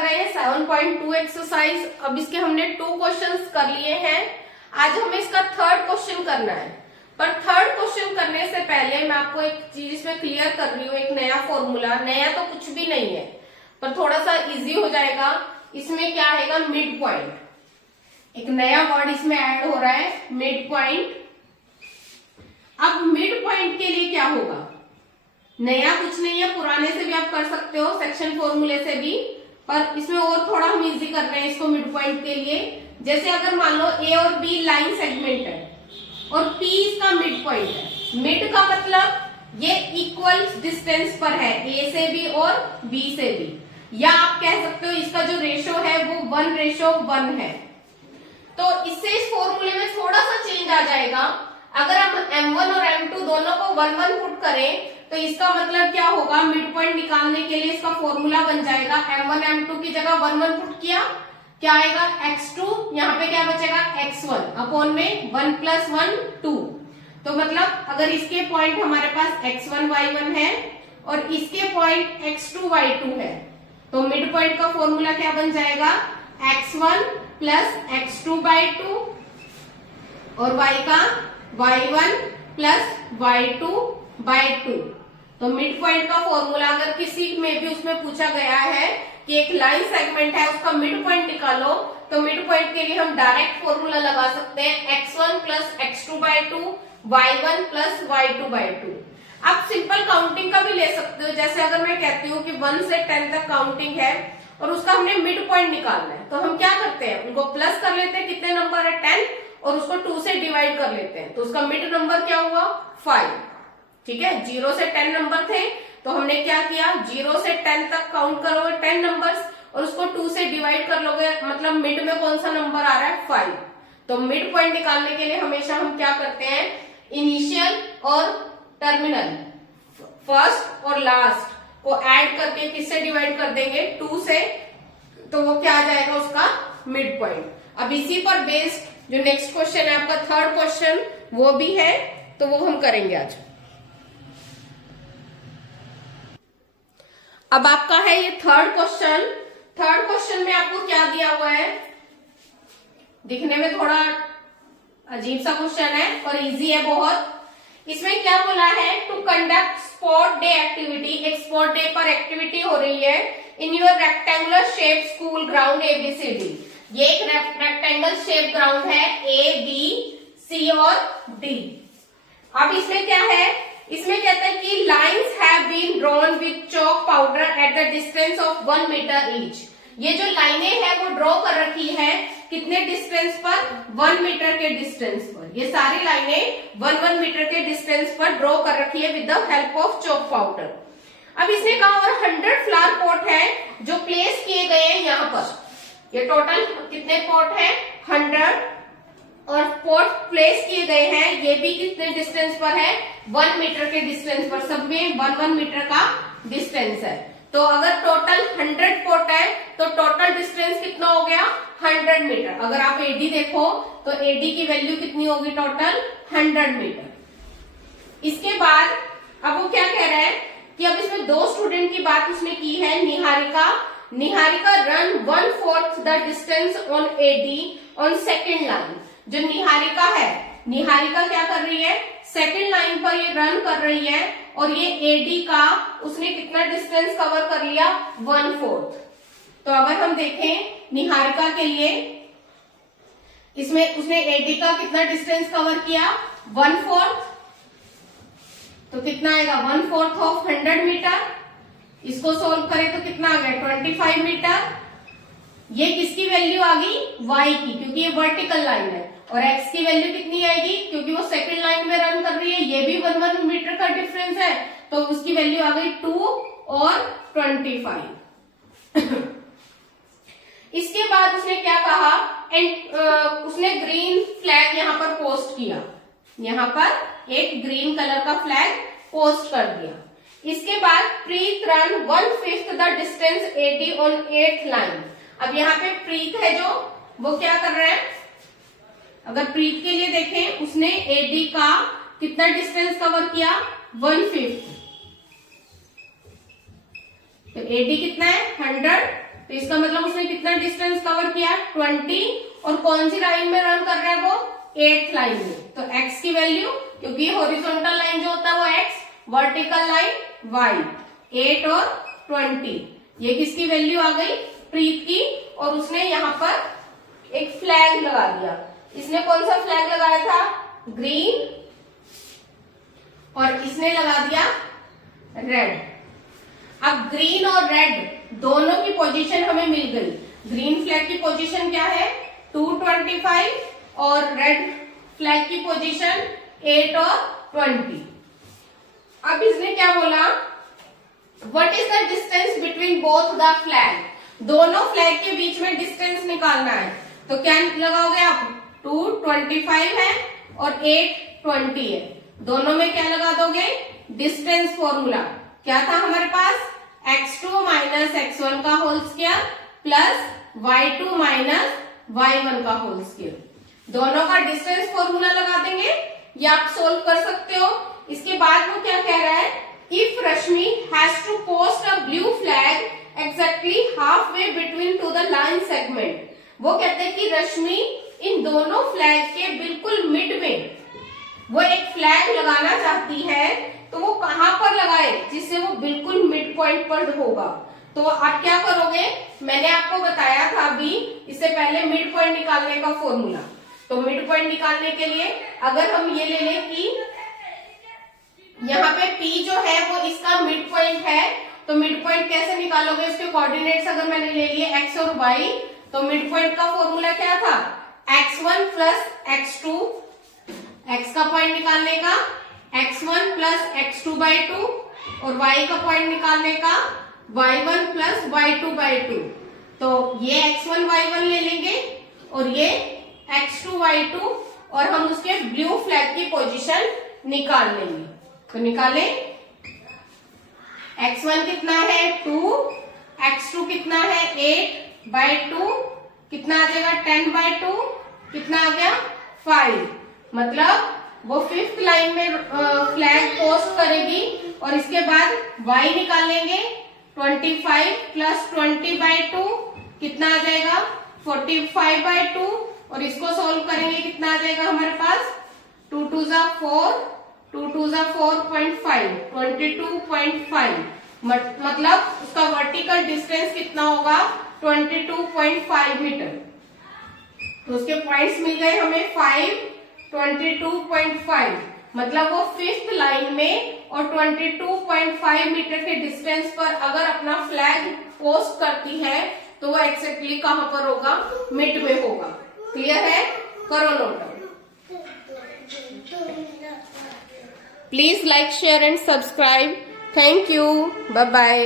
रहे हैं 7.2 एक्सरसाइज। अब इसके हमने 2 क्वेश्चंस कर लिए हैं। आज हमें इसका 3rd क्वेश्चन करना है, पर 3rd क्वेश्चन करने से पहले मैं आपको एक चीज इसमें क्लियर कर रही हूँ। एक नया फॉर्मूला, नया तो कुछ भी नहीं है पर थोड़ा सा इजी हो जाएगा। इसमें क्या आएगा, मिड पॉइंट। एक नया वर्ड इसमें ऐड हो रहा है, मिड पॉइंट। अब मिड पॉइंट के लिए क्या होगा, नया कुछ नहीं है, पुराने से भी आप कर सकते हो, सेक्शन फॉर्मूले से भी, पर इसमें और थोड़ा हम इजी कर रहे हैं इसको मिड पॉइंट के लिए। जैसे अगर मान लो ए और बी लाइन सेगमेंट है और पी इसका मिड पॉइंट है। मिड का मतलब ये इक्वल डिस्टेंस पर है ए से भी और बी से भी, या आप कह सकते हो इसका जो रेशो है वो 1:1 है। तो इससे इस फॉर्मूले में थोड़ा सा चेंज आ जाएगा। अगर हम M1 और M2 दोनों को 1:1 पुट करें तो इसका मतलब क्या होगा, मिड पॉइंट निकालने के लिए इसका फॉर्मूला बन जाएगा M1 M2 की जगह 1:1 पुट किया, क्या आएगा x2, यहाँ पे क्या बचेगा x1 अपॉन में 1 + 1 2। तो मतलब अगर इसके पॉइंट हमारे पास x1 y1 है और इसके पॉइंट x2 y2 है, तो मिड पॉइंट का फॉर्मूला क्या बन जाएगा, x1 + x2/2 और y का y1 + y2/2। तो मिड पॉइंट का फॉर्मूला अगर किसी में भी उसमें पूछा गया है कि एक लाइन सेगमेंट है उसका मिड पॉइंट निकालो, तो मिड पॉइंट के लिए हम डायरेक्ट फॉर्मूला लगा सकते हैं x1 + x2/2 y1 + y2/2। आप सिंपल काउंटिंग का भी ले सकते हो। जैसे अगर मैं कहती हूँ कि 1 से 10 तक काउंटिंग है और उसका हमने मिड पॉइंट निकालना है, तो हम क्या करते हैं, उनको प्लस कर लेते हैं, कितने नंबर है 10, और उसको 2 से डिवाइड कर लेते हैं, तो उसका मिड नंबर क्या हुआ 5। ठीक है, 0 से 10 नंबर थे तो हमने क्या किया, 0 से 10 तक काउंट करोगे 10 नंबर्स और उसको 2 से डिवाइड कर लोगे, मतलब मिड में कौन सा नंबर आ रहा है 5। तो मिड पॉइंट निकालने के लिए हमेशा हम क्या करते हैं, इनिशियल और टर्मिनल, फर्स्ट और लास्ट को ऐड करके किससे डिवाइड कर देंगे, 2 से, तो वो क्या आ जाएगा उसका मिड पॉइंट। अब इसी पर बेस्ड जो नेक्स्ट क्वेश्चन है आपका 3rd क्वेश्चन वो भी है, तो वो हम करेंगे आज। अब आपका है ये 3rd क्वेश्चन। 3rd क्वेश्चन में आपको क्या दिया हुआ है, दिखने में थोड़ा अजीब सा क्वेश्चन है और इजी है बहुत। इसमें क्या बोला है, to conduct sport day activity, एक स्पोर्ट डे पर एक्टिविटी हो रही है in your rectangular shape school ground ABCD। ये एक रेक्टेंगल शेप ग्राउंड है A B C और D। अब इसमें क्या है, इसमें कहता है कि lines have been drawn with chalk powder at the distance of 1 metre each. ये जो लाइनें हैं वो ड्रॉ कर रखी है कितने डिस्टेंस पर, 1 मीटर के डिस्टेंस पर। ये सारी लाइनें 1 मीटर के डिस्टेंस पर ड्रॉ कर रखी है with the help of chalk powder. अब इसने कहा और 100 फ्लावर पॉट है जो प्लेस किए गए हैं यहाँ पर। ये टोटल कितने पॉट है 100, और पॉट प्लेस किए गए हैं, ये भी कितने डिस्टेंस पर है 1 मीटर के डिस्टेंस पर, सब में 1 मीटर का डिस्टेंस है। तो अगर टोटल 100 पॉट है तो टोटल डिस्टेंस कितना हो गया 100 मीटर। अगर आप AD देखो तो AD की वैल्यू कितनी होगी, टोटल 100 मीटर। इसके बाद अब वो क्या कह रहा है कि अब इसमें 2 स्टूडेंट की बात उसने की है, Niharika run 1/4 the distance on AD on second line. जो निहारिका है, निहारिका क्या कर रही है, सेकेंड लाइन पर ये रन कर रही है और ये AD का उसने कितना डिस्टेंस कवर कर लिया 1/4। तो अगर हम देखें निहारिका के लिए, इसमें उसने AD का कितना डिस्टेंस कवर किया 1/4, तो कितना आएगा 1/4 ऑफ 100 मीटर। इसको सोल्व करें तो कितना आ गया 25 मीटर। ये किसकी वैल्यू आ गई, y की, क्योंकि ये वर्टिकल लाइन है, और x की वैल्यू कितनी आएगी, क्योंकि वो सेकंड लाइन में रन कर रही है, ये भी 1 मीटर का डिफरेंस है, तो उसकी वैल्यू आ गई 2 और 25। इसके बाद उसने क्या कहा, उसने ग्रीन फ्लैग यहाँ पर पोस्ट किया, यहाँ पर एक ग्रीन कलर का फ्लैग पोस्ट कर दिया। इसके बाद Preet run 1/5 the distance AD on 8th line. अब यहाँ पे प्रीत है जो, वो क्या कर रहा है, अगर प्रीत के लिए देखें उसने AD का कितना डिस्टेंस कवर किया 1/5, तो AD कितना है 100 तो इसका मतलब उसने कितना डिस्टेंस कवर किया 20, और कौन सी लाइन में रन कर रहा है वो 8th लाइन में। तो x की वैल्यू, क्योंकि हॉरिजॉन्टल लाइन जो होता है वो x, वर्टिकल लाइन y, 8 और 20, ये किसकी वैल्यू आ गई प्रीत की। और उसने यहाँ पर एक फ्लैग लगा दिया। इसने कौन सा फ्लैग लगाया था ग्रीन, और इसने लगा दिया रेड। अब ग्रीन और रेड दोनों की पोजीशन हमें मिल गई। ग्रीन फ्लैग की पोजीशन क्या है 225, और रेड फ्लैग की पोजीशन 8 और 20। अब इसने क्या बोला, what is the distance between both the flag, दोनों फ्लैग के बीच में डिस्टेंस निकालना है। तो क्या लगाओगे आप, 225 है और 820 है, दोनों में क्या लगा दोगे डिस्टेंस फॉर्मूला। क्या था हमारे पास x2 माइनस x1 का whole square plus y2 minus y1 का होल स्क्वायर, दोनों का डिस्टेंस फॉर्मूला लगा देंगे। ये आप सोल्व कर सकते हो। इसके बाद वो क्या कह रहा है, if Rashmi has to post a blue flag exactly half way between two the line segment. वो कहते हैं कि रश्मि इन दोनों फ्लैग के बिल्कुल मिड में वो एक फ्लैग लगाना चाहती है, तो वो कहां पर लगाए जिससे वो बिल्कुल मिड पॉइंट पर होगा। तो आप क्या करोगे, मैंने आपको बताया था अभी इससे पहले मिड पॉइंट निकालने का फॉर्मूला। तो मिड पॉइंट निकालने के लिए अगर हम ये ले लें कि यहाँ पे P जो है वो इसका मिड पॉइंट है, तो मिड पॉइंट कैसे निकालोगे, इसके कोऑर्डिनेट्स अगर मैंने ले लिए x और y, तो मिड पॉइंट का फॉर्मूला क्या था x1 प्लस x2, x का पॉइंट निकालने का x1 प्लस x2 बाई 2, और y का पॉइंट निकालने का y1 प्लस y2 बाई 2। तो ये x1 y1 ले लेंगे और ये x2 y2, और हम उसके ब्लू फ्लैग की पोजीशन निकाल लेंगे। तो निकाले, x1 कितना है 2, x2 कितना है 8 बाई 2, कितना आ जाएगा 10 बाई 2, कितना आ गया 5। मतलब वो 5th लाइन में फ्लैग पोस्ट करेगी, और इसके बाद y निकालेंगे 25 प्लस 20 बाई 2, कितना आ जाएगा 45 बाई 2, और इसको सोल्व करेंगे कितना आ जाएगा हमारे पास 2 2 जा 4, 2 2 जा 4.5, 22.5। मतलब उसका वर्टिकल डिस्टेंस कितना होगा 22.5 मीटर। तो उसके पॉइंट्स मिल गए हमें 5, 22.5, मतलब वो 5th लाइन में और 22.5 मीटर के डिस्टेंस पर अगर अपना फ्लैग पोस्ट करती है तो वो एक्जेक्टली कहां पर होगा, मिड में होगा। क्लियर है, करो note. Please like share and subscribe. Thank you, bye bye.